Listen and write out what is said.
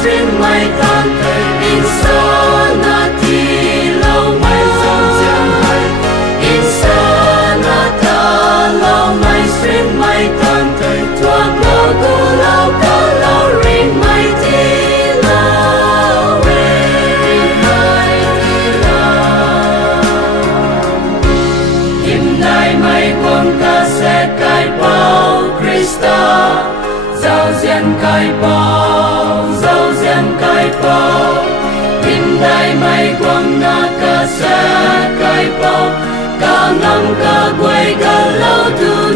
stream mai tan in sanati lâu mai dòng dàng hay in sanata lâu mai stream mai tan thuốc lâu tu lâu có lâu ring mai ti lâu ring mai ti lâu kim đại mai quang ta sẽ cài bao Krista giàu diên cài bao giàu diên cài bao kim đại mai quang na ca sẽ cài bao ca ngâm ca quay ca lâu tu